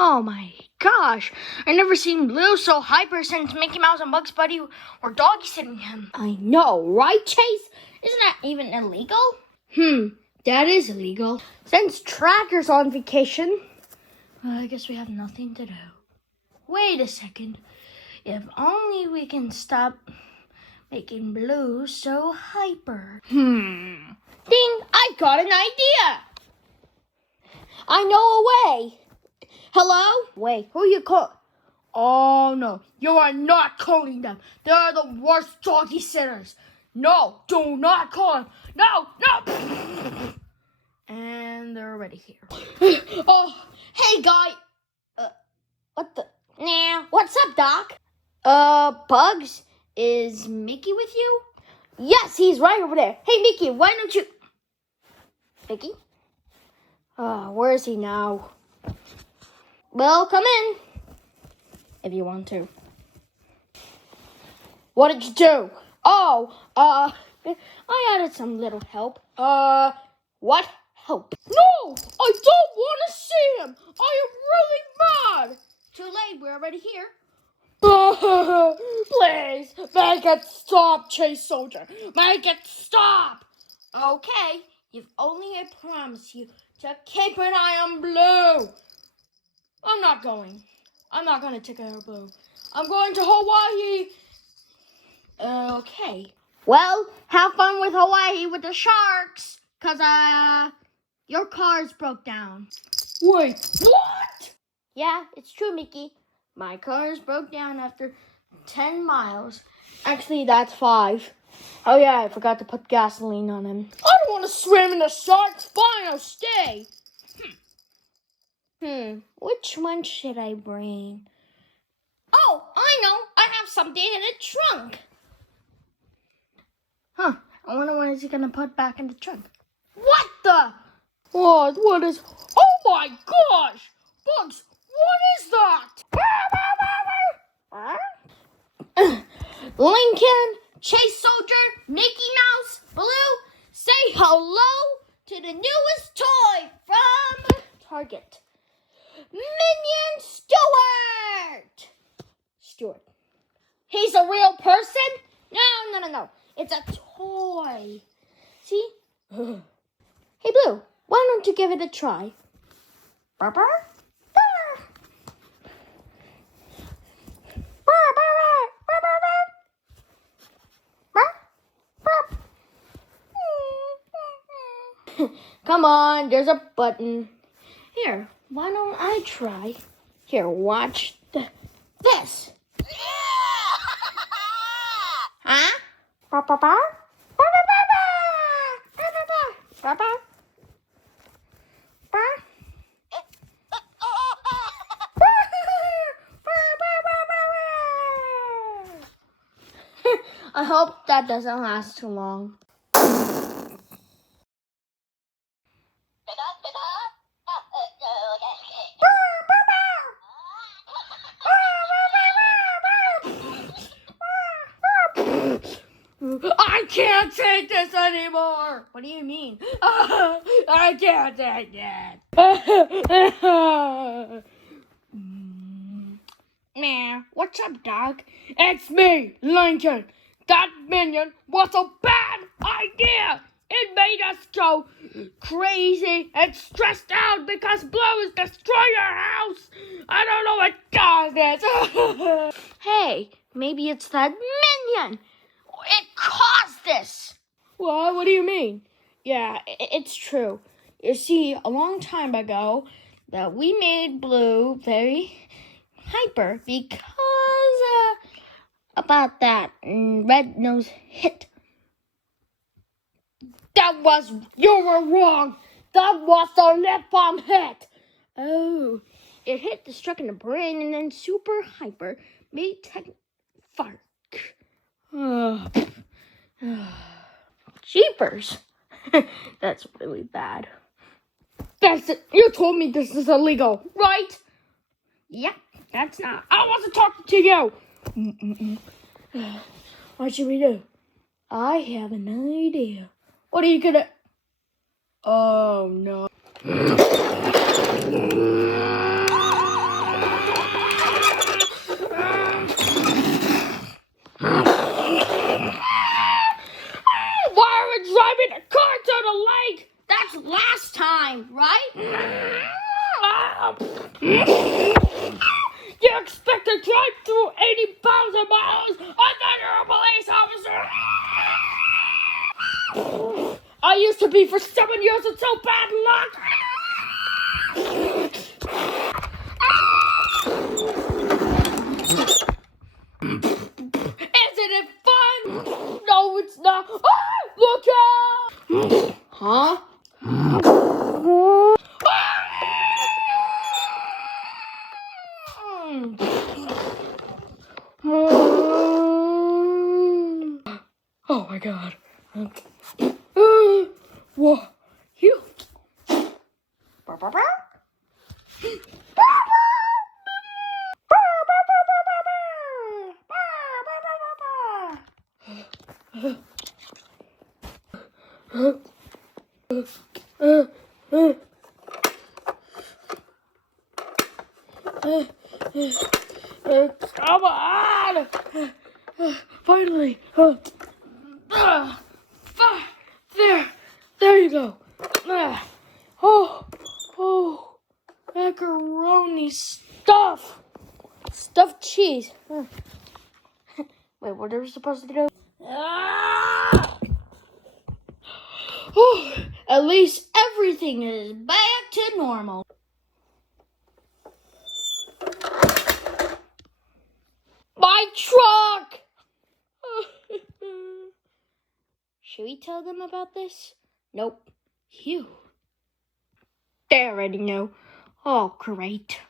Oh my gosh, I never seen Blue so hyper since Mickey Mouse and Bugs Bunny were doggy sitting him. I know, right, Chase? Isn't that even illegal? That is illegal. Since Tracker's on vacation, I guess we have nothing to do. Wait a second. If only we can stop making Blue so hyper. Ding, I got an idea. I know a way. Hello? Wait, who you call? Oh no, you are not calling them. They are the worst doggy sitters. No, do not call them. No. And they're already here. Oh, hey, guy. What the? Nah, what's up, Doc? Bugs, is Mickey with you? Yes, he's right over there. Hey, Mickey, why don't you... Mickey? Where is he now? Well, come in. If you want to. What did you do? Oh, I added some little help. What help? No, I don't want to see him. I am really mad. Too late, we're already here. Please, make it stop, Chase Soldier. Make it stop. Okay, if only I promise you to keep Keep an eye on Blue. I'm not going to take care of Blue. I'm going to Hawaii. Okay. Well, have fun with Hawaii with the sharks, 'cause your car's broke down. Wait, what? Yeah, it's true, Mickey. My car's broke down after 10 miles. Actually, that's 5. Oh yeah, I forgot to put gasoline on him. I don't want to swim in the sharks. Fine, I'll stay. Which one should I bring? Oh, I know. I have something in the trunk. I wonder what is he gonna put back in the trunk. What the? What is? Oh my gosh! Bugs, what is that? Lincoln, Chase Soldier, Mickey Mouse, Blue, say hello to the newest toy from Target. Minion Stewart. He's a real person? No. It's a toy. See? Hey, Blue, why don't you give it a try? Come on, there's a button. Here, why don't I try? Here, watch this. Huh? I hope that doesn't last too long. I can't take this anymore. What do you mean? I can't take it. Nah, what's up, Doc? It's me, Lincoln. That minion was a bad idea. It made us go crazy and stressed out because Blue is destroying our house. I don't know what caused it. Hey, maybe it's that minion. It caused this. What do you mean? Yeah, it's true. You see, a long time ago, that we made Blue very hyper because about that red-nosed hit. You were wrong. That was the lip balm hit. Oh, it hit the struck in the brain and then super hyper made fart. Jeepers. That's really bad. That's it. You told me this is illegal, right? Yep, that's not. I wasn't talking to you. What should we do? I have an idea. What are you gonna... Oh, no. driving a car to the lake. That's last time, right? You expect to drive through 80,000 miles? I thought you were a police officer. I used to be for 7 years until bad luck. Isn't it fun? No, it's not. Ah, look out! Huh? Oh my God. Whoa. You. Come on! Finally! There you go. Oh, macaroni stuffed cheese. Wait, what are we supposed to do? At least everything is back to normal. My truck! Should we tell them about this? Nope. You. They already know. Oh, great.